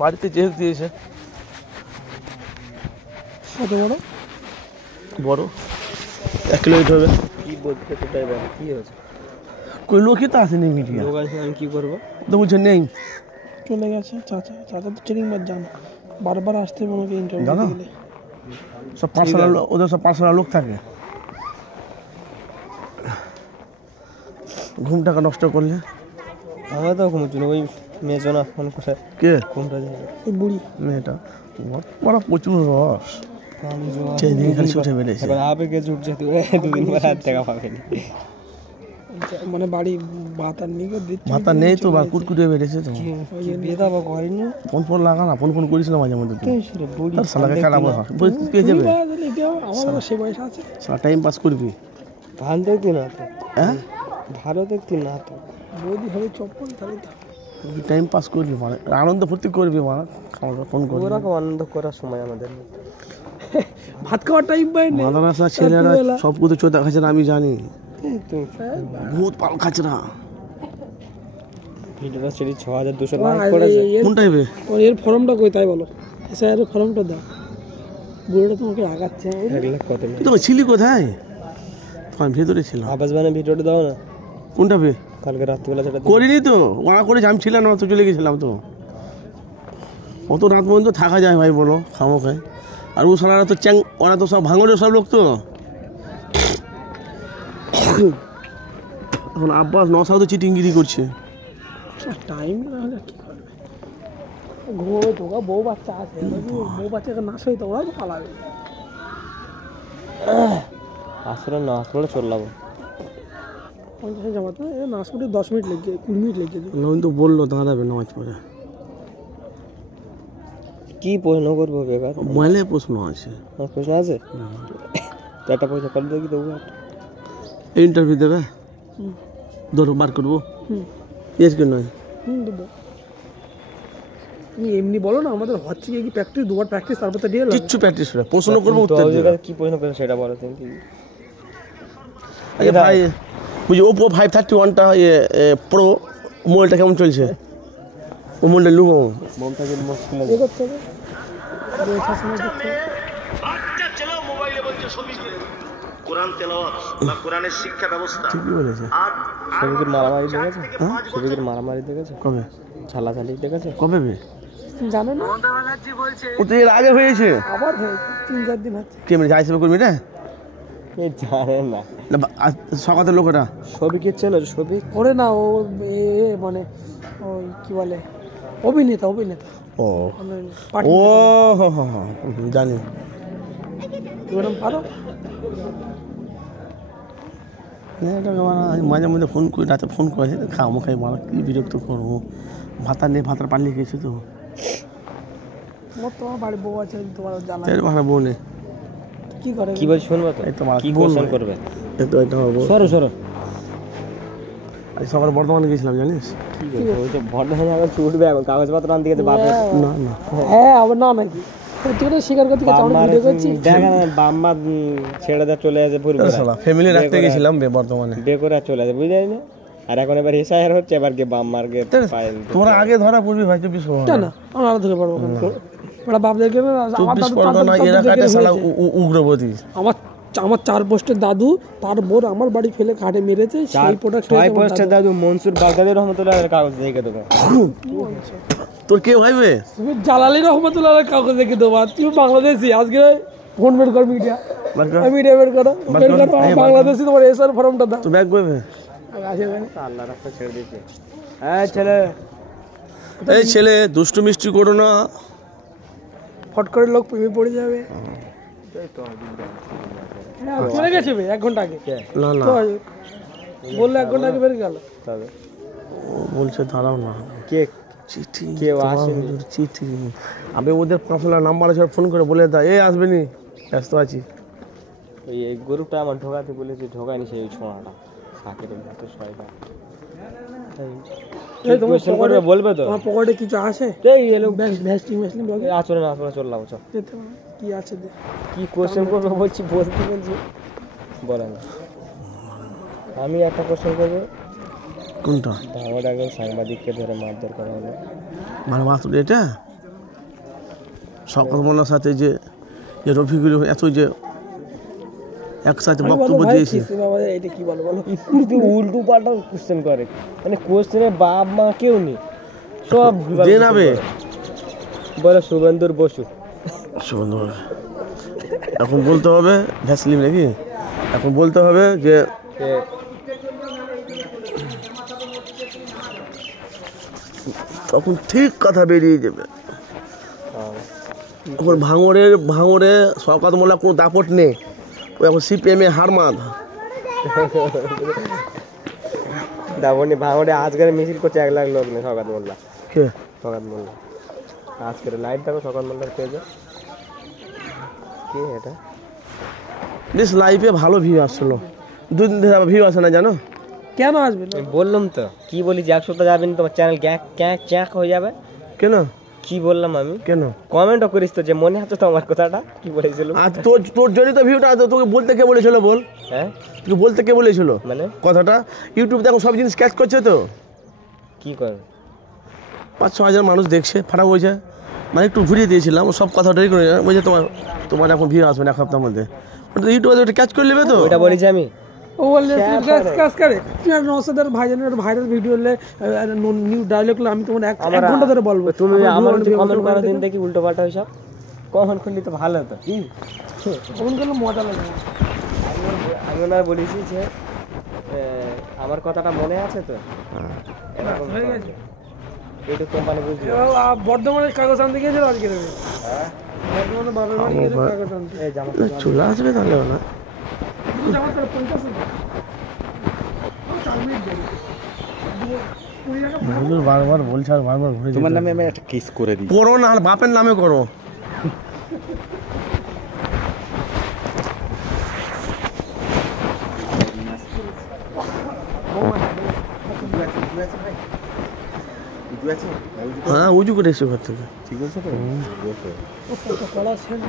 বাড়িতে চেক দিয়েছে। কত বড়? বড় 1 কিলো হিট হবে। কি বলতে সেটাই বল, কি হয়েছে? কই লোকই তো আসেনি মিডিয়া, লোক আসলে আমি কি করবো? তো বলছে নেই। চলে গেছে চাচা। চাচা তো ট্রেনিং বাদ যান, বারবার আসতে মনে হয় ইন্টারভিউ জানো? দিলে। সব পার্সোনাল, ওদের সব পার্সোনাল লোক থাকে। ঘুমটাকে নষ্ট করলে। আমার তো ঘুমোচ্ছি না, ওই মেজনা ফোন করে কে? ঘুমটা যাবে। ওই বুড়ি মেয়েটা বড় প্রচুর রস, সেই দিন খালি ছুটে বেড়েছে। এবার আবেগে ছুটছে, তুই 2 দিন পরে আর দেখা পাবেনি। মানে বাড়ি ভাত আর নিয়ে দিচ্ছে। মাথা নেই তো, বা কুটকুটে বেড়েছে তো। বিয়ে তো আবার করেনি। ফোন লাগা না, ফোন করেছিলাম মাঝে মধ্যে। বুড়ি তোর শালাকে খারাপ পেয়ে যাবে, আমার সে বয়স আছে। সারা টাইম পাস করবি। ধান দেখতি না তো, হ্যাঁ ভালো দেখতি না তো। বৌদি হবে চপ্পল তাহলে টাইম পাস করবি, মানে আনন্দ ফুর্তি করবি, মানে খাওয়া ফোন করবি। ওরকম আনন্দ করার সময় আমাদের নেই। ভাত খাওয়ার টাইম পাই না। মাদ্রাসা ছেলেরা সব কিছু চোদা খাচ্ছে না, আমি জানি। ভূত পাল খাচ্ছে না। ভিডিওটা ছেড়ে 6200 লাইক করেছে। কোন টাইপে? ওর এর ফর্মটা কই তাই বলো, এসআইআর এর ফর্মটা দাও। বুড়োটা তোমাকে রাগাচ্ছে। 1 লাখ কত নেই? তো ছিলি কোথায়? তোমার ভেতরে ছিল। আবাস বানে ভিডিওটা দাও না। কোনটা বে? কালকে রাত্রিবেলা সেটা করিনি তো, ওরা করেছে, আমি ছিলাম না তো, চলে গেছিলাম তো। অত রাত পর্যন্ত থাকা যায় ভাই বলো, খামো খায়। আর ও সালারা তো চ্যাং, ওরা তো সব ভাঙড়ের সব লোক তো। এখন আব্বাস নসাও তো চিটিংগিরি করছে। টাইম না হলে কি করবে? ঘুমোবে তো, বউ বাচ্চা আছে, বউ বাচ্চাকে না সই তো ওরা তো পালাবে। আসলে না আসলে চললাম 50 যাবো তো, নাচ করে 10 মিনিট লেগে 20 মিনিট লেগে যাবে। নবীন তো বললো দাঁড়াবে নামাজ পড়ে। কি প্রশ্ন করবো বেকার? মোবাইলে প্রশ্ন আছে। আমার প্রশ্ন আছে তো, একটা পয়সা করে দেখি দেবো। ইন্টারভিউ দেবে, ধরো বার করবো। এসকে নয়, দেবো। তুমি এমনি বলো না, আমাদের হচ্ছে কি প্র্যাকটিস, 2বার প্র্যাকটিস, তারপর তো ডিএল কিচ্ছু প্র্যাকটিস করে প্রশ্ন করবো, উত্তর দেবে। কি প্রশ্ন করবে সেটা বলো তুমি। আরে ভাই বুঝি ওপো 531টা প্রো মোবাইলটা কেমন চলছে? ও মোবাইলটা লুবো, মমতাজ মুশকিল এ করতে হবে, বৈঠা সময় দেখতে হবে। আচ্ছা চলো মোবাইলে বলছে ছবি কোরআন তেলাওয়াত বা কোরআনের শিক্ষা ব্যবস্থা। ঠিকই বলেছে। আর ছবির মারামারি দেখেছো? ছবির মারামারি দেখেছো? কবে? ছালাছালি দেখেছো? কবে বে? জানো না, ও তো এর আগে হয়েছে। আবার হয়েছে 3-4 দিন হচ্ছে। কে মানে যাইছে করবি রে? এ জানে না সকালের লোকটা ছবি কে চেনো? ছবি ওরে না, ও মানে ওই কি বলে, অভিনেতা। ও মানে ও জানি। তুমি পারো? মাঝে মধ্যে ফোন করি, রাতে ফোন করে খামো খাই, মারা কি বিরক্ত করবো। ভাতার নেই, ভাতার পালিয়ে গেছে তো। তোমার বাড়ি বউ আছে, তোমার জানা ভাড়া বউ নেই, কি করে? কি বল শুনবো তো? এই তো আমার কি বোন কোশ্চেন নয়। করবে? এই তো এটা হবো। সরো আজ সকালে বর্ধমানে গেছিলাম জানিস। কি করবে? ওই তো বর্ধমানে আবার ছুটবে, এখন কাগজপত্র আনতে গেছে বাপরে। না হ্যাঁ আবার না নাকি তুই তো স্বীকার করতে গেছিস, আমরা ভিডিও করছি। দেখা না বাম্মা ছেড়ে দেওয়া চলে আসে পুরো ফ্যামিলি রাখতে গেছিলাম বর্ধমানে, বে করে চলে আসে, বুঝলি না? আর এখন এবার এসআইআর হচ্ছে, এবার গে বাম্মার গে পাইল। তোরা আগে ধরা পড়বি ভাই, 24 পরগনা না আমরা আলাদা ধরে পারবো কেন? ওরা বাপদেরকে না, আমার 24 দাদু পরগনা এলাকাতে শালা উগ্রপতি। আমার 4 পোস্টের দাদু, তার বোর আমার বাড়ি ফেলে ঘাটে মেরেছে, সেই প্রোডাক্ট 6 পোস্টের দাদু মনসুর বাগদাদি রহমতুল্লাহ কাগজ দেখে দেবো। তোর কে ভাইবে? তুমি জালালি রহমতুল্লাহ কাগজ দেখে দেবো। তুমি বাংলাদেশি, আজকে ফোন বের কর, মিডিয়া বের করো, বাংলাদেশি তোমার এসআর ফর্মটা দাও। তো ব্যাগ কইবে আল্লাহ রাস্তা ছেড়ে দিয়েছে। হ্যাঁ ছেলে, এই ছেলে দুষ্টু মিষ্টি করো না, ফট করে লোক প্রেমে পড়ে যাবে। চলে গেছে 1 ঘন্টা আগে। না বললে 1 ঘন্টা আগে বের গেল। তবে ও বলছে দাঁড়াও না, কে চিঠি কেউ আসেনি। চিঠি আমি ওদের পার্সোনাল নাম্বার আছে, ফোন করে বলে দাও এই আসবে নি, ব্যস্ত আছি। ওই এই গ্রুপটা আমার ঢোকাতে বলেছে, ঢোকায়নি সেই ছোঁয়াটা সাকের মতো শয়টা। কোশ্চেন করবে বলবে তো? তোমার পকেটে কিছু আছে? এই এলো ভ্যাস্টিং ব্লগে আচরে না চললাম চল। কি আছে দে, কি কোশ্চেন করবে বলছি, বলছি বলেন। আমি একটা কোশ্চেন করবো। কোনটা? আমার আগে সাংবাদিককে ধরে মারধর করা হলো। মানে মাত্র এটা শওকত মোল্লার সাথে যে যে রফিকুল এত যে একসাথে আমি বক্তব্য বলবো, ভাই, দিয়েছে, খিস্তি বাবাদের এটা কি বলো বলো? উল্টো পাল্টা কোশ্চেন করে, মানে কোশ্চেনে বাপ মা কেউ নেই, সব যে নাবে বলে শুভেন্দুর বসু। সুন্দর। এখন বলতে হবে ভ্যাসলিন নাকি, এখন বলতে হবে যে তখন ঠিক কথা বেরিয়ে যাবে। এখন ভাঙড়ে শওকত মোল্লা কোনো দাপট নেই, ও এখন সিপিএমে হার মাত। দাবনি ভাঙড়ে আজকের মিছিল করছে 1 লাখ লোক নেই। শওকত মোল্লা, কে শওকত মোল্লা আজকের লাইট দেখো, শওকত মোল্লার পেজে কি এটা বেশ লাইফে ভালো ভিউ আসছিল, 2 দিন ধরে ভিউ আসে না জানো কেন আসবে না? আমি বললাম তো, কি বলি যে 1 সপ্তাহ যাবেন তোমার চ্যানেল চ্যাক হয়ে যাবে। কেন কি বললাম আমি? কেন কমেন্টও করিস তো, যে মনে আছে তো আমার কথাটা কি বলেছিল? আর তোর জন্য তো ভিউটা, তোকে বলতে কে বলেছিল বল, হ্যাঁ তোকে বলতে কে বলেছিল মানে কথাটা? ইউটিউব দেখো সব জিনিস ক্যাচ করছে তো, কি করবে? 5-6 হাজার মানুষ দেখছে, ফাটা হয়েছে, মানে একটু ঘুরিয়ে দিয়েছিলাম ও সব কথাটাই করে বলছে তোমার এখন ভিউ আসবে না 1 সপ্তাহের মধ্যে, ওটা ইউটিউবে ওটা ক্যাচ করে নেবে তো। ওইটা বলেছি আমি। ও বললে কাজ করে তুই আর নওশাদের ভাইজানের ভাইরাল ভিডিও হলে নিউ ডায়লগ আমি তোমার 1 ঘন্টা ধরে বলবো। তুমি আমার কমেন্ট করা দিন দেখি উল্টো পাল্টা হইসব কমেন্ট করলি তো ভালো হতো। কমেন্ট করলে মজা লাগে। আমি ওনার বলেছি যে আমার কথাটা মনে আছে তো, হয়ে গেছে। ইউটিউব কোম্পানি বুঝলি। বর্ধমানের কাগজ আনতে গিয়েছিল আজকে দেবে, বর্ধমানে বাবার বাড়ি গিয়েছিল কাগজ আনতে। এই জামা চলে আসবে তাহলে না, জামা তার 50 টাকা 4 মিনিট দেরি 20 টাকা। হুজুর বারবার বলছে আর বারবার ঘুরে তোমার নামে আমি একটা কেস করে দিই। করো না, আর বাপের নামে করো। হ্যাঁ উজু করে এসে ঘর থেকে। ঠিক আছে তো? বসো। ও ফটো করা শেষ।